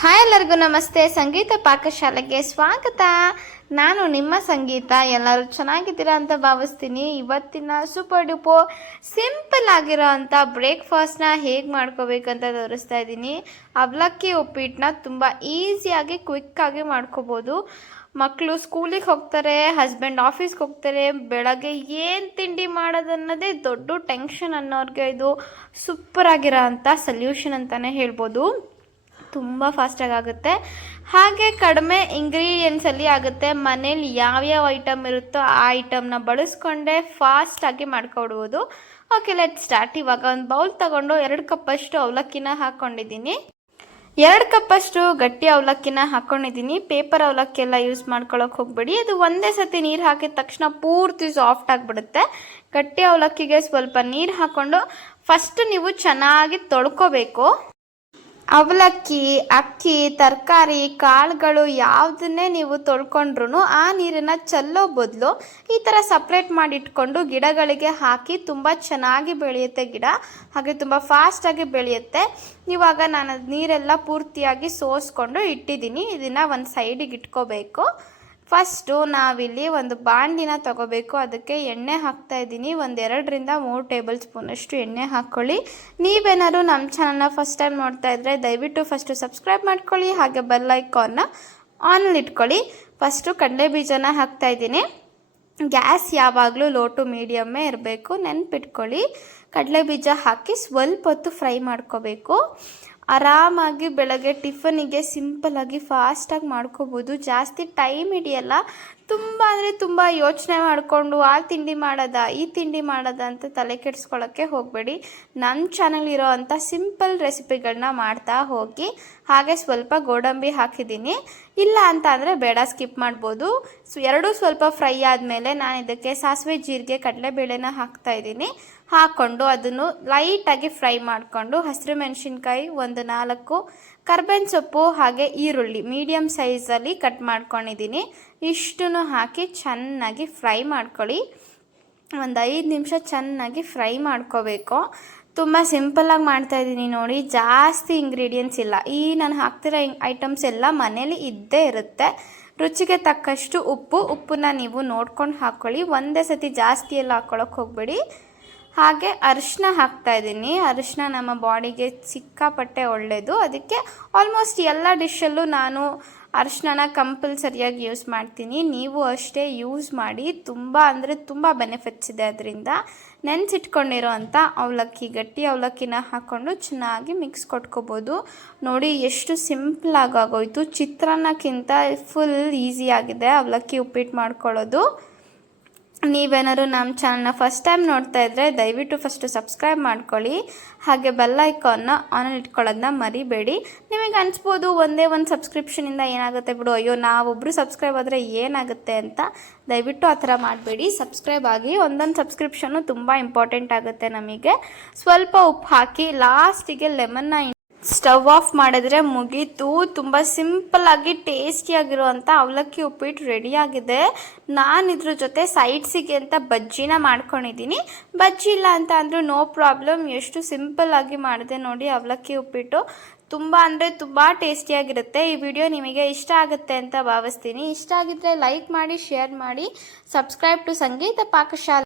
Hi ಎಲ್ಲರಿಗೂ ನಮಸ್ತೆ. ಸಂಗೀತ ಪಾಕಶಾಲೆಗೆ ಸ್ವಾಗತ. ನಾನು ನಿಮ್ಮ ಸಂಗೀತ. ಎಲ್ಲರೂ ಚೆನ್ನಾಗಿದ್ದೀರಾ ಅಂತ ಭಾವಿಸ್ತೀನಿ. ಇವತ್ತಿನ ಸೂಪರ್ ಡುಪೋ ಸಿಂಪಲ್ ಆಗಿರೋ ಅಂಥ ಬ್ರೇಕ್ಫಾಸ್ಟ್ನ ಹೇಗೆ ಮಾಡ್ಕೋಬೇಕಂತ ತೋರಿಸ್ತಾ ಇದ್ದೀನಿ. ಅವಲಕ್ಕಿ ಉಪ್ಪಿಟ್ಟನ್ನ ತುಂಬ ಈಸಿಯಾಗಿ ಕ್ವಿಕ್ಕಾಗಿ ಮಾಡ್ಕೋಬೋದು. ಮಕ್ಕಳು ಸ್ಕೂಲಿಗೆ ಹೋಗ್ತಾರೆ, ಹಸ್ಬೆಂಡ್ ಆಫೀಸ್ಗೆ ಹೋಗ್ತಾರೆ, ಬೆಳಗ್ಗೆ ಏನು ತಿಂಡಿ ಮಾಡೋದನ್ನೋದೇ ದೊಡ್ಡ ಟೆನ್ಷನ್ ಅನ್ನೋರಿಗೆ ಇದು ಸೂಪರ್ ಆಗಿರೋ ಅಂಥ ಸಲ್ಯೂಷನ್ ಅಂತಲೇ ಹೇಳ್ಬೋದು. ತುಂಬ ಫಾಸ್ಟಾಗಿ ಆಗುತ್ತೆ. ಹಾಗೆ ಕಡಿಮೆ ಇಂಗ್ರೀಡಿಯೆಂಟ್ಸಲ್ಲಿ ಆಗುತ್ತೆ. ಮನೇಲಿ ಯಾವ್ಯಾವ ಐಟಮ್ ಇರುತ್ತೋ ಆ ಐಟಮ್ನ ಬಳಸ್ಕೊಂಡೇ ಫಾಸ್ಟಾಗಿ ಮಾಡ್ಕೊಡ್ಬೋದು. ಓಕೆ ಲೆಟ್ ಸ್ಟಾರ್ಟ್ ಇವಾಗ ಒಂದು ಬೌಲ್ ತಗೊಂಡು ಎರಡು ಕಪ್ಪಷ್ಟು ಅವಲಕ್ಕಿನ ಹಾಕ್ಕೊಂಡಿದ್ದೀನಿ ಎರಡು ಕಪ್ಪಷ್ಟು ಗಟ್ಟಿ ಅವಲಕ್ಕಿನ ಹಾಕ್ಕೊಂಡಿದ್ದೀನಿ ಪೇಪರ್ ಅವಲಕ್ಕಿ ಎಲ್ಲ ಯೂಸ್ ಮಾಡ್ಕೊಳ್ಳೋಕೆ ಹೋಗ್ಬೇಡಿ. ಅದು ಒಂದೇ ಸತಿ ನೀರು ಹಾಕಿದ ತಕ್ಷಣ ಪೂರ್ತಿ ಸಾಫ್ಟ್ ಆಗಿಬಿಡುತ್ತೆ. ಗಟ್ಟಿ ಅವಲಕ್ಕಿಗೆ ಸ್ವಲ್ಪ ನೀರು ಹಾಕ್ಕೊಂಡು ಫಸ್ಟ್ ನೀವು ಚೆನ್ನಾಗಿ ತೊಳ್ಕೊಬೇಕು. ಅವಲಕ್ಕಿ, ಅಕ್ಕಿ, ತರಕಾರಿ, ಕಾಳುಗಳು ಯಾವುದನ್ನೇ ನೀವು ತೊಳ್ಕೊಂಡ್ರೂ ಆ ನೀರನ್ನು ಚೆಲ್ಲೋ ಬದಲು ಈ ಥರ ಸಪ್ರೇಟ್ ಮಾಡಿಟ್ಕೊಂಡು ಗಿಡಗಳಿಗೆ ಹಾಕಿ ತುಂಬ ಚೆನ್ನಾಗಿ ಬೆಳೆಯುತ್ತೆ ಗಿಡ. ಹಾಗೆ ತುಂಬ ಫಾಸ್ಟಾಗಿ ಬೆಳೆಯುತ್ತೆ. ಇವಾಗ ನಾನು ನೀರೆಲ್ಲ ಪೂರ್ತಿಯಾಗಿ ಸೋಸ್ಕೊಂಡು ಇಟ್ಟಿದ್ದೀನಿ. ಇದನ್ನು ಒಂದು ಸೈಡಿಗೆ ಇಟ್ಕೋಬೇಕು. ಫಸ್ಟು ನಾವಿಲ್ಲಿ ಒಂದು ಬಾಂಡಿನ ತಗೋಬೇಕು. ಅದಕ್ಕೆ ಎಣ್ಣೆ ಹಾಕ್ತಾ ಇದ್ದೀನಿ. ಒಂದು ಎರಡರಿಂದ ಮೂರು ಟೇಬಲ್ ಸ್ಪೂನಷ್ಟು ಎಣ್ಣೆ ಹಾಕ್ಕೊಳ್ಳಿ ನೀವೇನಾದ್ರು ನಮ್ಮ ಚಾನಲ್ನ ಫಸ್ಟ್ ಟೈಮ್ ನೋಡ್ತಾ ಇದ್ದರೆ ದಯವಿಟ್ಟು ಫಸ್ಟು ಸಬ್ಸ್ಕ್ರೈಬ್ ಮಾಡ್ಕೊಳ್ಳಿ. ಹಾಗೆ ಬೆಲ್ ಐಕಾನ್ನ ಆನಲ್ಲಿ ಇಟ್ಕೊಳ್ಳಿ. ಫಸ್ಟು ಕಡಲೆ ಬೀಜನ ಹಾಕ್ತಾ ಇದ್ದೀನಿ. ಗ್ಯಾಸ್ ಯಾವಾಗಲೂ ಲೋ ಟು ಮೀಡಿಯಮ್ಮೇ ಇರಬೇಕು. ನೆನ್ಪಿಟ್ಕೊಳ್ಳಿ. ಕಡಲೆ ಬೀಜ ಹಾಕಿ ಸ್ವಲ್ಪ ಹೊತ್ತು ಫ್ರೈ ಮಾಡ್ಕೋಬೇಕು. ಆರಾಮಾಗಿ ಬೆಳಗ್ಗೆ ಟಿಫನಿಗೆ ಸಿಂಪಲಾಗಿ ಫಾಸ್ಟಾಗಿ ಮಾಡ್ಕೋಬೋದು. ಜಾಸ್ತಿ ಟೈಮ್ ಹಿಡಿಯಲ್ಲ. ತುಂಬ ಅಂದರೆ ತುಂಬ ಯೋಚನೆ ಮಾಡಿಕೊಂಡು ಆ ತಿಂಡಿ ಮಾಡೋದ, ಈ ತಿಂಡಿ ಮಾಡೋದ ಅಂತ ತಲೆ ಕೆಡಿಸ್ಕೊಳ್ಳೋಕ್ಕೆ ಹೋಗಬೇಡಿ. ನನ್ನ ಚಾನಲ್ ಇರೋ ಅಂಥ ಸಿಂಪಲ್ ರೆಸಿಪಿಗಳನ್ನ ಮಾಡ್ತಾ ಹೋಗಿ, ಹಾಗೆ ಸ್ವಲ್ಪ ಗೋಡಂಬಿ ಹಾಕಿದ್ದೀನಿ. ಇಲ್ಲ ಅಂತ ಅಂದರೆ ಬೇಡ ಸ್ಕಿಪ್ ಮಾಡ್ಬೋದು. ಸೊ, ಎರಡೂ ಸ್ವಲ್ಪ ಫ್ರೈ ಆದಮೇಲೆ ನಾನು ಇದಕ್ಕೆ ಸಾಸಿವೆ, ಜೀರಿಗೆ, ಕಡಲೆಬೇಳೆನ ಹಾಕ್ತಾ ಇದ್ದೀನಿ. ಹಾಕ್ಕೊಂಡು ಅದನ್ನು ಲೈಟಾಗಿ ಫ್ರೈ ಮಾಡಿಕೊಂಡು ಹಸಿರು ಮೆಣಸಿನ್ಕಾಯಿ ಒಂದು ನಾಲ್ಕು, ಕರ್ಬೇವಿನ ಸೊಪ್ಪು ಹಾಗೆ ಈರುಳ್ಳಿ ಮೀಡಿಯಮ್ ಸೈಜಲ್ಲಿ ಕಟ್ ಮಾಡ್ಕೊಂಡಿದ್ದೀನಿ. ಇಷ್ಟನ್ನು ಹಾಕಿ ಚೆನ್ನಾಗಿ ಫ್ರೈ ಮಾಡ್ಕೊಳ್ಳಿ. ಒಂದು ಐದು ನಿಮಿಷ ಚೆನ್ನಾಗಿ ಫ್ರೈ ಮಾಡ್ಕೋಬೇಕು. ತುಂಬ ಸಿಂಪಲ್ಲಾಗಿ ಮಾಡ್ತಾಯಿದ್ದೀನಿ ನೋಡಿ, ಜಾಸ್ತಿ ಇಂಗ್ರೀಡಿಯೆಂಟ್ಸ್ ಇಲ್ಲ. ಈ ನಾನು ಹಾಕ್ತಿರೋ ಐಟಮ್ಸ್ ಎಲ್ಲ ಮನೇಲಿ ಇದ್ದೇ ಇರುತ್ತೆ. ರುಚಿಗೆ ತಕ್ಕಷ್ಟು ಉಪ್ಪು, ಉಪ್ಪನ್ನ ನೀವು ನೋಡ್ಕೊಂಡು ಹಾಕ್ಕೊಳ್ಳಿ ಒಂದೇ ಸತಿ ಜಾಸ್ತಿ ಎಲ್ಲ ಹಾಕ್ಕೊಳಕ್ಕೆ ಹೋಗಬೇಡಿ. ಹಾಗೆ ಅರಿಶಿನ ಹಾಕ್ತಾ ಇದ್ದೀನಿ. ಅರಿಶಿನ ನಮ್ಮ ಬಾಡಿಗೆ ಸಿಕ್ಕಾಪಟ್ಟೆ ಒಳ್ಳೆಯದು ಅದಕ್ಕೆ ಆಲ್ಮೋಸ್ಟ್ ಎಲ್ಲ ಡಿಶಲ್ಲೂ ನಾನು ಅರಿಶಿನ ಕಂಪಲ್ಸರಿಯಾಗಿ ಯೂಸ್ ಮಾಡ್ತೀನಿ. ನೀವು ಅಷ್ಟೇ ಯೂಸ್ ಮಾಡಿ ತುಂಬ ಅಂದರೆ ತುಂಬ ಬೆನಿಫಿಟ್ಸ್ ಇದೆ ಅದರಿಂದ. ನೆನೆಸಿಟ್ಕೊಂಡಿರೋ ಅಂಥ ಅವಲಕ್ಕಿ, ಗಟ್ಟಿ ಅವಲಕ್ಕಿನ ಹಾಕ್ಕೊಂಡು ಚೆನ್ನಾಗಿ ಮಿಕ್ಸ್ ಕೊಟ್ಕೋಬೋದು. ನೋಡಿ ಎಷ್ಟು ಸಿಂಪಲ್ ಆಗೋಯ್ತು. ಚಿತ್ರಾನ್ನಕ್ಕಿಂತ ಫುಲ್ ಈಸಿಯಾಗಿದೆ ಅವಲಕ್ಕಿ ಉಪ್ಪಿಟ್ಟು ಮಾಡ್ಕೊಳ್ಳೋದು. ನೀವೇನಾದ್ರು ನಮ್ಮ ಚಾನಲ್ನ ಫಸ್ಟ್ ಟೈಮ್ ನೋಡ್ತಾ ಇದ್ದರೆ ದಯವಿಟ್ಟು ಫಸ್ಟು ಸಬ್ಸ್ಕ್ರೈಬ್ ಮಾಡ್ಕೊಳ್ಳಿ. ಹಾಗೆ ಬೆಲ್ ಐಕಾನ್ನ ಆನಲ್ಲಿ ಇಟ್ಕೊಳ್ಳೋದನ್ನ ಮರಿಬೇಡಿ. ನಿಮಗೆ ಅನಿಸ್ಬೋದು ಒಂದೇ ಒಂದು ಸಬ್ಸ್ಕ್ರಿಪ್ಷನಿಂದ ಏನಾಗುತ್ತೆ ಬಿಡು, ಅಯ್ಯೋ ನಾವೊಬ್ಬರು ಸಬ್ಸ್ಕ್ರೈಬ್ ಆದರೆ ಏನಾಗುತ್ತೆ ಅಂತ ದಯವಿಟ್ಟು ಆ ಥರ ಮಾಡಬೇಡಿ. ಸಬ್ಸ್ಕ್ರೈಬ್ ಆಗಿ ಒಂದೊಂದು ಸಬ್ಸ್ಕ್ರಿಪ್ಷನು ತುಂಬ ಇಂಪಾರ್ಟೆಂಟ್ ಆಗುತ್ತೆ ನಮಗೆ. ಸ್ವಲ್ಪ ಉಪ್ಪು ಹಾಕಿ ಲಾಸ್ಟಿಗೆ ಲೆಮನ್ನ ಸ್ಟವ್ ಆಫ್ ಮಾಡಿದ್ರೆ ಮುಗೀತು. ತುಂಬ ಸಿಂಪಲ್ಲಾಗಿ ಟೇಸ್ಟಿಯಾಗಿರುವಂಥ ಅವಲಕ್ಕಿ ಉಪ್ಪಿಟ್ಟು ರೆಡಿಯಾಗಿದೆ ನಾನು ಇದ್ರ ಜೊತೆ ಸೈಡ್ಸಿಗೆ ಅಂತ ಬಜ್ಜಿನ ಮಾಡ್ಕೊಂಡಿದ್ದೀನಿ. ಬಜ್ಜಿ ಇಲ್ಲ ಅಂತ ಅಂದರೂ ನೋ ಪ್ರಾಬ್ಲಮ್ ಎಷ್ಟು ಸಿಂಪಲ್ಲಾಗಿ ಮಾಡಿದೆ ನೋಡಿ ಅವಲಕ್ಕಿ ಉಪ್ಪಿಟ್ಟು. ತುಂಬ ಅಂದರೆ ತುಂಬ ಟೇಸ್ಟಿಯಾಗಿರುತ್ತೆ ಈ ವಿಡಿಯೋ ನಿಮಗೆ ಇಷ್ಟ ಆಗುತ್ತೆ ಅಂತ ಭಾವಿಸ್ತೀನಿ. ಇಷ್ಟ ಆಗಿದ್ದರೆ ಲೈಕ್ ಮಾಡಿ ಶೇರ್ ಮಾಡಿ. Subscribe to Sangeetha Pakashale.